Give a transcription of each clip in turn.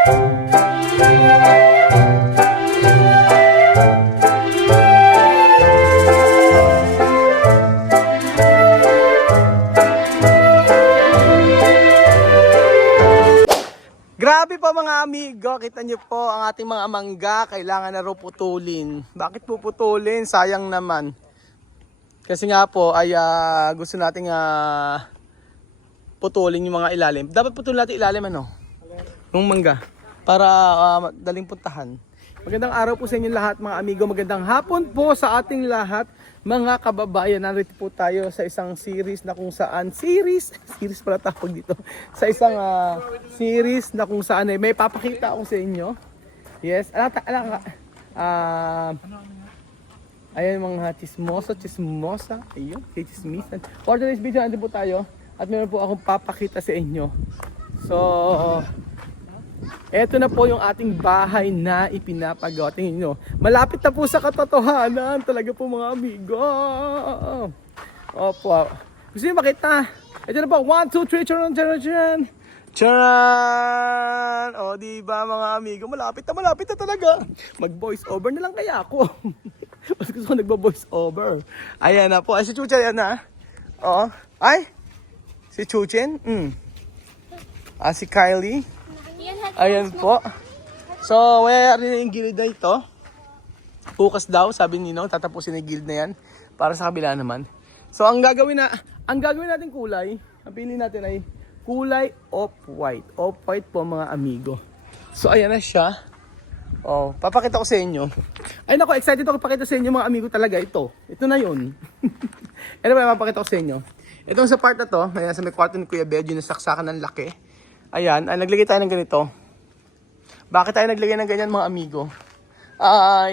Grabe po mga amigo, kita niyo po ang ating mga mangga, kailangan na raw putulin. Bakit puputulin? Sayang naman. Kasi nga po ay gusto nating putulin yung mga ilalim. Dapat putulin natin ilalim ano? Yung mangga. Para daling puntahan. Magandang araw po sa inyo lahat mga amigo. Magandang hapon po sa ating lahat. Mga kababayan, narito po tayo sa isang series na kung saan series pala tawag dito. Sa isang series na kung saan may papakita ako sa inyo. Yes, ayan mga chismosa. Ayun, chismisan. For today's video, andun po tayo at meron po akong papakita sa inyo. So, eto na po yung ating bahay na ipinapagawa. Tingin nyo, malapit na po sa katotohanan. Talaga po mga amigo. Opo. Gusto nyo makita? Ito na po. 1, 2, 3. Charan. Charan! O diba mga amigo, malapit na talaga. Mag voice over na lang kaya ako. Mas gusto ko nagbo-voice over. Ayan na po. Ay, si Chuchen yan na. Oo. Ay! Si Chuchen. Si Kylie. Ayan po. So, mayayari na yung gilid na ito. Bukas daw, sabi ni Ninong, tatapusin yung gilid na yan para sa kabila naman. So, ang gagawin natin kulay, ang pili natin ay kulay off-white. Off-white po mga amigo. So, ayan na siya. Oh, papakita ko sa inyo. Ay nako, excited ako pakita sa inyo mga amigo talaga ito. Ito na yun. Ano ba, papakita ko sa inyo. Itong sa part na to, ayan, sa may kwarto ni Kuya Bedjo na saksakan ng laki. Ayan, naglagay tayo ng ganito. Bakit tayo naglagay ng ganyan mga amigo?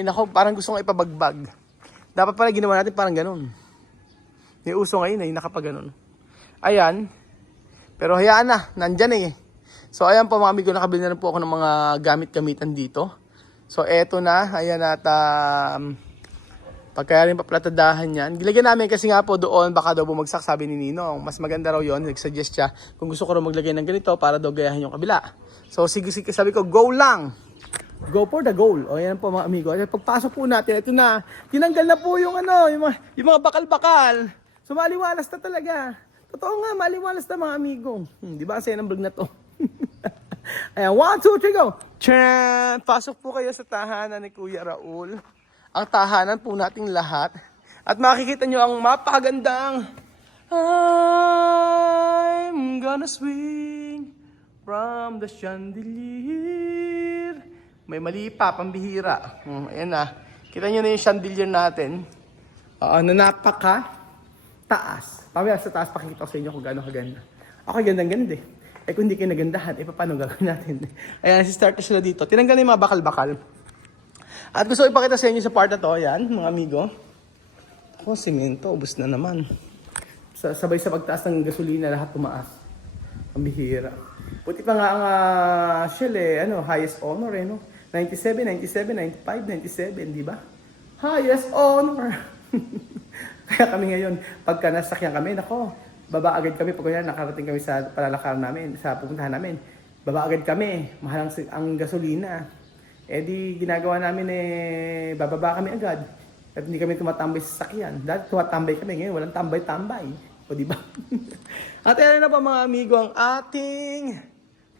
Nako, parang gusto kong ipabagbag. Dapat pala ginawa natin parang ganun. May uso ngayon nakapag-ganun. Ayan. Pero hayaan na, nandyan eh. So ayan po mga amigo, nakabili na po ako ng mga gamit-gamitan dito. So eto na, ayan at pagkaya rin paplatadahan yan. Gilagyan namin kasi nga po doon, baka daw bumagsak, sabi ni Ninong. Mas maganda raw yun, nag-suggest siya. Kung gusto ko raw maglagay ng ganito para daw gayahin yung kabila. So sige, sabi ko, go lang! Go for the goal. O yan po mga amigo. Pagpasok po natin, ito na. Tinanggal na po yung yung mga bakal-bakal. So maliwalas na talaga. Totoo nga, maliwalas na mga amigo. Di ba kasi ng vlog na to? Ayan, 1, 2, 3, go! Tcharan! Pasok po kayo sa tahanan ni Kuya Raul. Ang tahanan po nating lahat. At makikita nyo ang mapagandang I'm gonna swing from the chandelier. May mali pa, pambihira. Ayan na. Kita nyo na yung chandelier natin. Na napaka taas. Pamaya sa taas, pakikita ko sa inyo kung gaano kaganda. Ako gandang-ganda eh. Kung hindi kayo nagandahan, paano gagawin natin? Ayan, start na sila dito. Tinanggal na yung mga bakal-bakal. At gusto ko ipakita sa inyo sa part na to, ayan, mga amigo. Ako, simento, ubos na naman. Sabay sa pagtaas ng gasolina, lahat tumaas. Ang bihira. Puti pa nga ang Shell highest honor no? 97, 95, 97, di ba? Highest honor! Kaya kami ngayon, pagka nasakyan kami, nako, baba agad kami pag nakarating kami sa palalakaran namin, sa pupuntahan namin. Baba agad kami, mahal ang gasolina. Di ginagawa namin bababa kami agad. At hindi kami tumatambay sa sasakyan. Dati tumatambay kami, ngayon walang tambay-tambay. O di ba? At ayan na pa mga amigo ang ating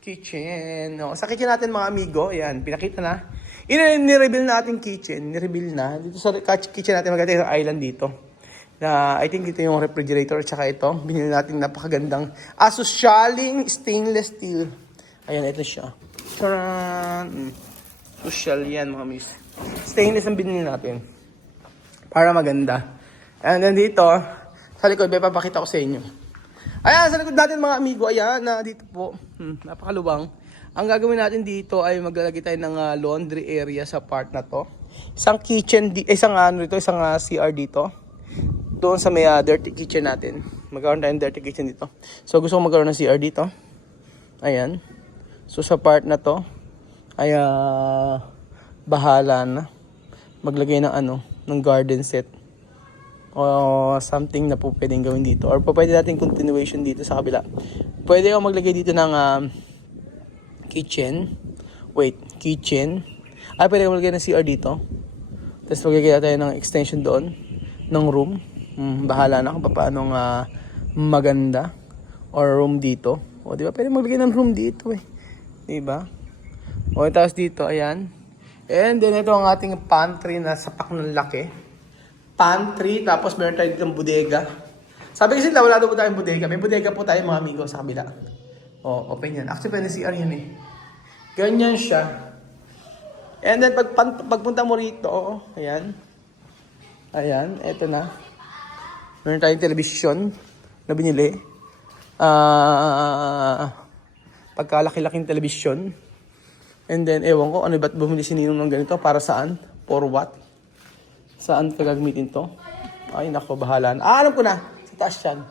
kitchen. Sa kitchen natin mga amigo, ayan, pinakita na. Nireveal na ating kitchen, nireveal na. Dito sa kitchen natin maganda yung island dito. I think ito yung refrigerator at saka ito. Binili natin napakagandang Asushaling stainless steel. Ayan, ito siya. Taran! Social yan mga miss. Stainless ang binili natin. Para maganda. And then dito, sa likod, may papakita ko sa inyo. Ayan, sa likod natin mga amigo, ayan, dito po. Napakaluwang. Ang gagawin natin dito ay maglalagay tayo ng laundry area sa part na to. Isang kitchen, isang CR dito. Doon sa may dirty kitchen natin. Magkaroon tayo ng dirty kitchen dito. So gusto ko magkaroon ng CR dito. Ayan. So sa part na to, ay bahala na maglagay ng ng garden set o something na po pwedeng gawin dito or pwede natin continuation dito sa kabila. Pwede ako maglagay dito ng kitchen Wait, kitchen. Ay, pwede ka maglagay ng CR dito. Tapos maglagay tayo ng extension doon. Ng room. Bahala na kung paano maganda. Or room dito. O, di ba? Pwede maglagay ng room dito eh. Di ba? O, tapos dito, ayan. And then, ito ang ating pantry na sapak ng laki. Pantry, tapos meron tayo dito ng bodega. Sabi kasi wala daw po tayong bodega. May bodega po tayo mga amigo sa kabila. O, open yan. Actually, pwede CR yan eh. Ganyan siya. And then, pagpunta mo rito, ayan. Ayan, eto na. Meron tayong television na binili. Pagkalaki-laking television. And then, ewan ko, ano ba't bumili si Ninong ng ganito? Para saan? For what? Saan ka gagamitin to? Ay, nako, bahala na. Alam ko na. Sa taas yan.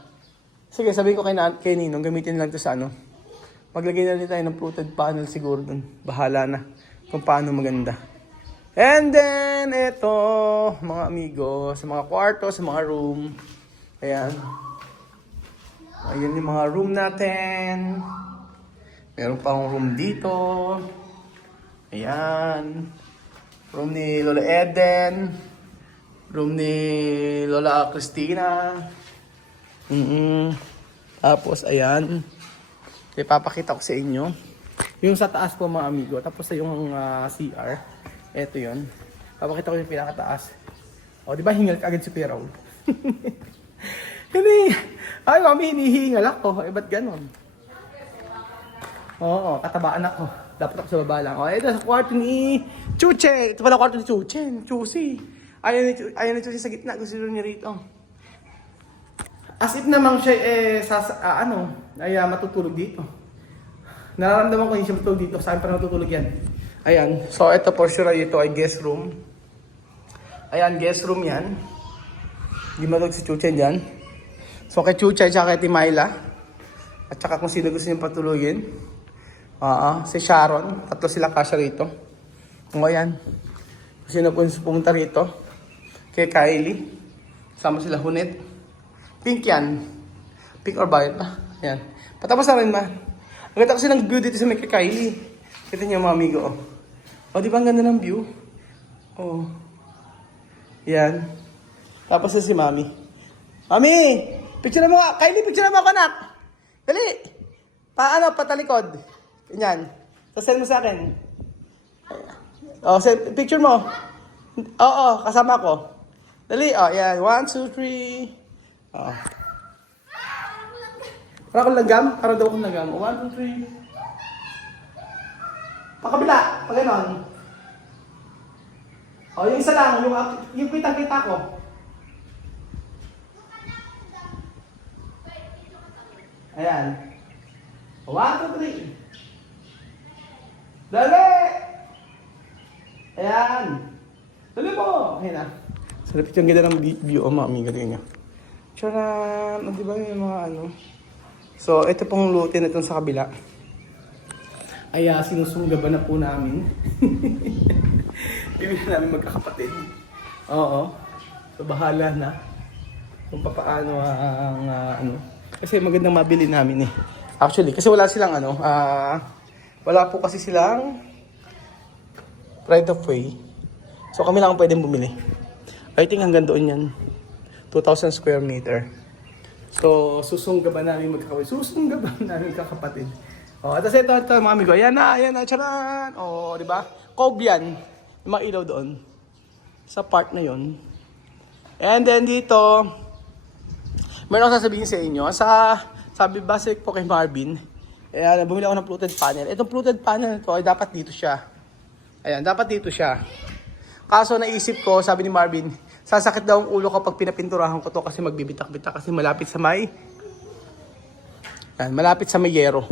Sige, sabihin ko kay Ninong, gamitin lang to sa ano. Maglagay na rin tayo ng fluted panel siguro dun. Bahala na kung paano maganda. And then, eto, mga amigo, sa mga kwarto, sa mga room. Ayan. Ayan yung mga room natin. Meron pang room dito. Ayan. Room ni Lola Eden. Room ni Lola Christina. Tapos, ayan. Ipapakita ko sa inyo. Yung sa taas po mga amigo. Tapos yung CR. Ito yun. Papakita ko yung pinakataas. O, di ba hingal ka agad si Kuya Raul? Hindi. Ay, mami, hinihingal ako. Eh, ba't ganon? Oo, katabaan ako. Dapat ako sa baba lang. O, ito sa kwarto ni Chuche. Ito pala kwarto ni Chuche. Chusi. Ayaw ni Chusi sa gitna. Gusto niya rito. As if namang siya matutulog dito. Nararamdaman ko yung siya matutulog dito. Saan pa natutulog yan? Ayan. So, ito for sure dito ay guest room. Ayan, guest room yan. Hindi matulog si Chuche dyan. So, kay Chuche at kay Timayla. At saka kung sino gusto niyong patulogin. Si Sharon. Tatlo sila kasya rito. Kung ayan. Kung sino pumunta rito. Kay Kylie. Sama sila Hunet. Pink yan. Pink or violet pa. Ayan. Patapos na rin ma. Ang ganda kasi ng view dito sa may kay Kylie. Kita niyo mga amigo. Di ba ang ganda ng view? Yan. Tapos na si Mami. Mami! Picture mo nga. Kylie, picture mo ako anak. Dali. Patalikod. Ganyan. Send mo sa akin. Picture mo. Oo, kasama ko. Dali. Yan. 1, 2, 3. Para akong langgam? Para daw akong langgam. 1, 2, 3. Pakabila. Pag ganon. Yung isa lang. Yung kita-kita ko. Ayan. 1, 2, 3. Dali! Ayan. Dali mo! Ayan na. Sarap yung ganda ng view. Mga amiga rin nyo. Charan! Di ba yung mga ano? So, ito pong lutin na itong sa kabila. Ay, sinusunggaban na po namin. Ibig na namin magkakapatid. Oo. So, bahala na. Kung paano ang ano. Kasi magandang mabili namin eh. Actually, kasi wala silang ano. Wala po kasi silang right of way. So, kami lang ang pwedeng bumili. I think hanggang doon yan. 2,000 square meter. So, susunggaban namin magkakapatid. Susunggaban namin magkakapatid. At ito mga amigo. Ayan na, charan. Di ba? Cove yan. Yung mga ilaw doon. Sa part na yon. And then dito, meron akong sasabihin sa inyo. Sabi base po kay Marvin, bumili ako ng fluted panel. Itong fluted panel na ito ay dapat dito siya. Ayan, dapat dito siya. Kaso naisip ko, sabi ni Marvin, sasakit daw ang ulo kapag pinapinturahan ko to kasi magbibitak-bitak kasi malapit sa may yero.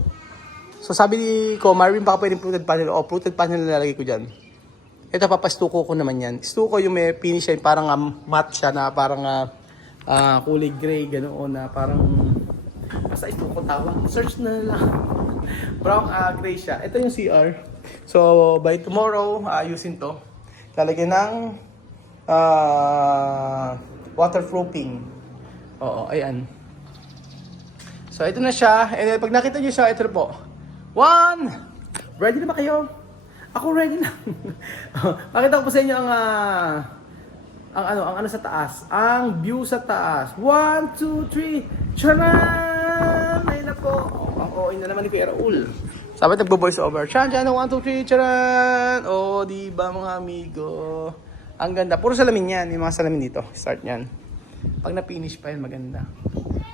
So sabi ko, Marvin, baka pwedeng fluted panel. Fluted panel na lalagay ko dyan. Ito, papastuko ko naman yan. Stuko yung may finish yan, parang matte siya na parang kulay gray, ganoon na parang basta stuko tawag. Search na lang. Brown gray siya. Ito yung CR. So by tomorrow, ayusin to. Lalagyan ng waterproofing. Ayan. So ito na siya. And then, pag nakita nyo siya, ito po. 1! Ready na ba kayo? Ako ready na. Pakita ko po sa inyo ang ano sa taas. Ang view sa taas. 1, 2, 3. Charan! Ayun na po. Ang OA na naman ni Kuya Raul. Sabi nagbo-voice over. Chan, 1, 2, 3, charan! Oh, di ba mga amigo? Ang ganda. Puro salamin yan. Yung mga salamin dito. Start yan. Pag na-finish pa yan, maganda.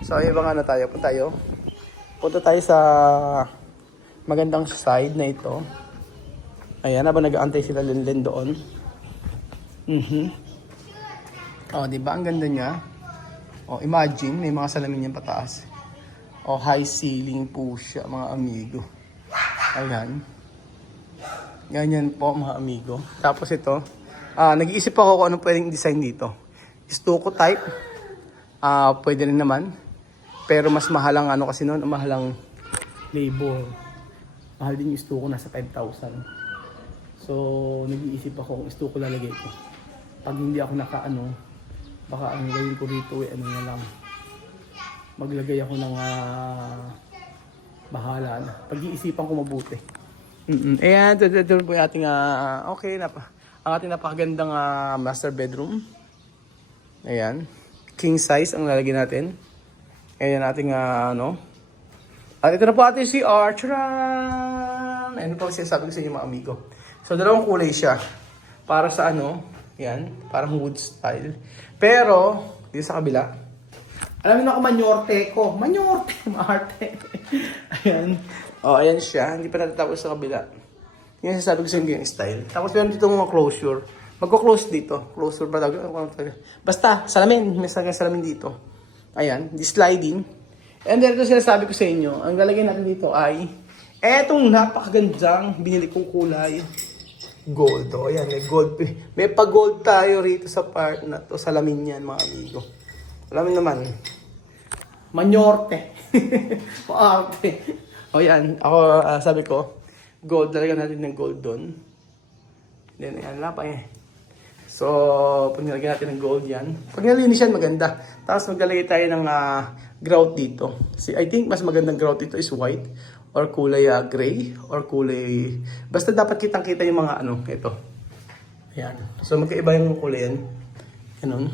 So, ibang ano tayo. Punta tayo sa magandang side na ito. Ayan, habang nag-aantay sila Lenlen doon. Oh, di ba? Ang ganda niya. Oh, imagine, may mga salamin yan pataas. Oh, high ceiling po siya, mga amigo. Ayan. Ganyan po, mga amigo. Tapos ito, nag-iisip ako kung anong pwedeng design dito. Stucco type. Pwede rin naman. Pero mas mahal ang ano kasi noon, mahalang labor. Mahal din yung stucco, nasa 5,000. So, nag-iisip ako kung stucco lalagay ko. Pag hindi ako nakaano, baka ang gawin ko rito ano na lang. Maglagay ako ng bahala na. Pag-iisipan ko mabuti. Ayan, ito po yung ating, okay na pa. Ang ating napakagandang master bedroom. Ayan. King size ang lalagyan natin. Ayan ating, ano. At ito na po ating CR. Charan! Ayan po sinasabi ko sa inyo mga amigo. So, dalawang kulay siya. Para sa ano, yan, parang wood style. Pero, dito sa kabila, alam niyo ako manyorte ko. Manyorte, maarte. Ayan. Oh, ayan siya. Hindi pa natatapos sa kabila. Yan sasabi ko sa inyo yung style. Tapos meron dito mga closure. Magko-close dito. Closure ba tawag? Basta, salamin. May salamin dito. Ayan, di sliding. And then ito sinasabi ko sa inyo, ang lalagay natin dito ay etong napakagandang binili kong kulay. Gold. O, ayan, may gold. May pa-gold tayo rito sa part na to. Salamin yan, mga amigo. Alamin naman. Manyorte. Maarte. O yan, ako sabi ko, gold, lalagyan natin ng gold doon. Then, ayan, wala pa eh. So, pag nilagyan natin ng gold yan, pag nalinis yan, maganda. Tapos maglalagay tayo ng grout dito. See, I think mas magandang grout dito is white or kulay gray or kulay... Basta dapat kitang-kita yung mga ano, ito. Ayan. So, magkaiba yung kulay yan. Ganun.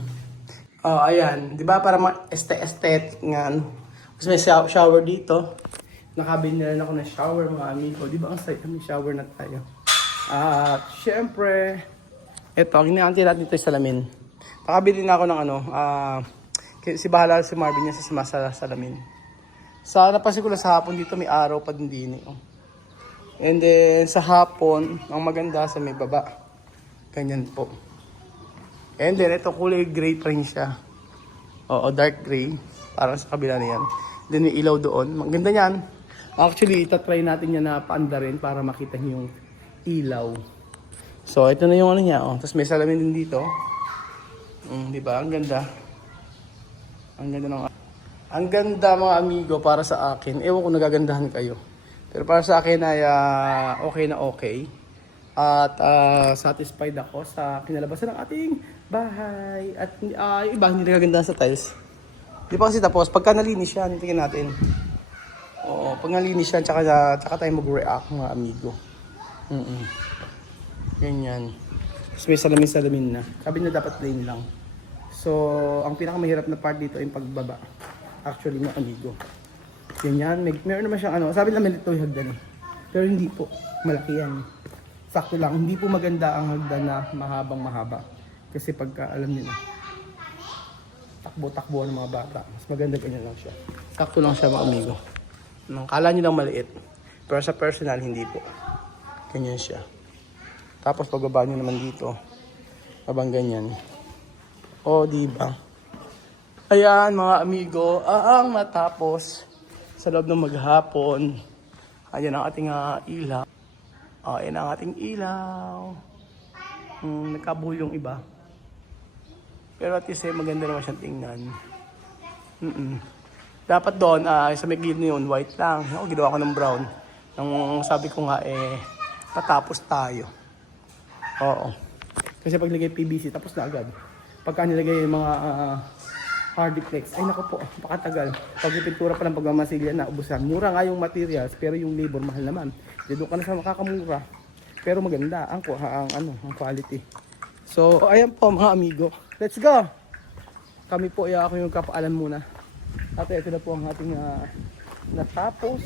Oh, ayan. Di ba para ma-aesthetic nga ano. Tapos may shower dito. Nakabili na rin ako ng shower mga amigo. Di ba ang site may shower na tayo. At syempre, ito, ang ginaanti natin ito yung salamin. Nakabili na ako ng ano, si bahala si Marvin niya sa salamin. Sa napansin ko lang sa hapon dito may araw pa din oh. And then sa hapon, ang maganda sa may baba. Ganyan po. And then ito kulay gray pa rin siya. Oo, dark gray. Parang sa kabila na yan. Then may ilaw doon. Maganda yan. Actually, itatry natin yan na paanda rin para makita niyo yung ilaw. So, ito na yung ano niya. Oh. Tapos may salamin din dito. Di ba? Ang ganda. Ang ganda ng... Ang ganda mga amigo para sa akin. Ewan ko nagagandahan kayo. Pero para sa akin ay okay na okay. At satisfied ako sa kinalabasan ng ating bahay. At yung iba hindi nagagandahan sa tiles. Di pa kasi tapos. Pagka nalinis yan, tingnan natin. Oo, pag nalinis yan, tsaka tayo mag-react mga amigo. Ganyan. Tapos may salamin-salamin na. Sabi na dapat plain lang. So, ang pinakamahirap na part dito ay yung pagbaba. Actually, mga amigo. Ganyan. Meron naman siyang ano. Sabi naman ito yung hagdan eh. Pero hindi po. Malaki yan. Sakto lang. Hindi po maganda ang hagdan na mahabang-mahaba. Kasi pagka alam niyo na, takbo-takbo ng mga bata. Mas maganda ganyan lang siya. Sakto lang siya mga amigo. Kala niyo lang maliit. Pero sa personal, hindi po. Ganyan siya. Tapos pagbaba niyo naman dito. Habang ganyan. O, diba? Ayan mga amigo, ang matapos sa loob ng maghapon. Ayan ang ating ilaw. Ayan ang ating ilaw. Nagkabuhol yung iba. Pero at least maganda naman siyang tingnan. Dapat doon, sa may gilid na yun, white lang. Ako, ginawa ko ng brown. Nung sabi ko nga, patapos tayo. Oo. Kasi pag nilagay PVC, tapos na agad. Pagka nilagay yung mga Hardiplex, ay naku po, pakatagal. Pag pintura pa ng pagmamasilya na ubusan. Mura nga yung materials, pero yung labor mahal naman. Doon ka na sa makakamura. Pero maganda ang quality. So, ayan po mga amigo. Let's go! Kami po, ako yung kapaalan muna. At ito na po ang ating natapos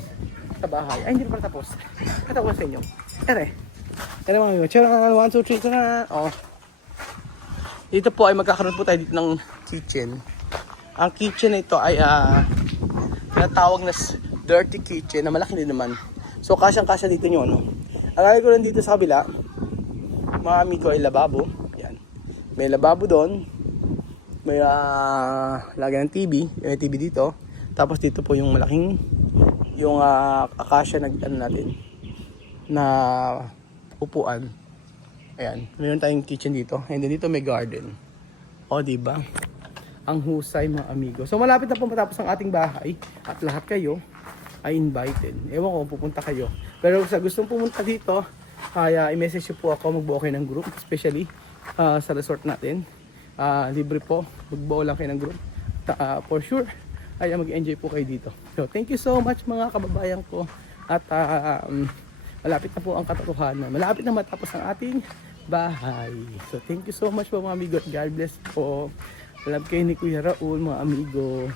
sa bahay. Ay, hindi pa tapos. Katapos sa inyo. Ere mga amigo. Tcharan! 1, 2, 3, tcharan! Oh. Dito po ay magkakaroon po tayo dito ng kitchen. Ang kitchen na ito ay tinatawag na dirty kitchen na malaki din naman. So, kasyang-kasya dito nyo, no? Ang lagay ko lang dito sa kabila, mga amigo, ay lababo. Yan. May lababo doon. May lagay ng TV. May TV dito. Tapos dito po yung malaking, yung akasya na natin, na upuan. Ayan. Mayroon tayong kitchen dito. And then dito may garden. O, diba? Ang husay mga amigo. So, malapit na po matapos ang ating bahay. At lahat kayo ay invited. Ewan ko kung pupunta kayo. Pero sa gustong pumunta dito, kaya i-message po ako, magbuo kayo ng group, especially sa resort natin. Libre po, magbuo lang kayo ng group. For sure, ay mag-enjoy po kayo dito. So, thank you so much mga kababayan ko. At malapit na po ang katotohanan. Malapit na matapos ang ating bahay. So, thank you so much po mga amigo. God bless po. Love kayo ni Kuya Raul mga amigo.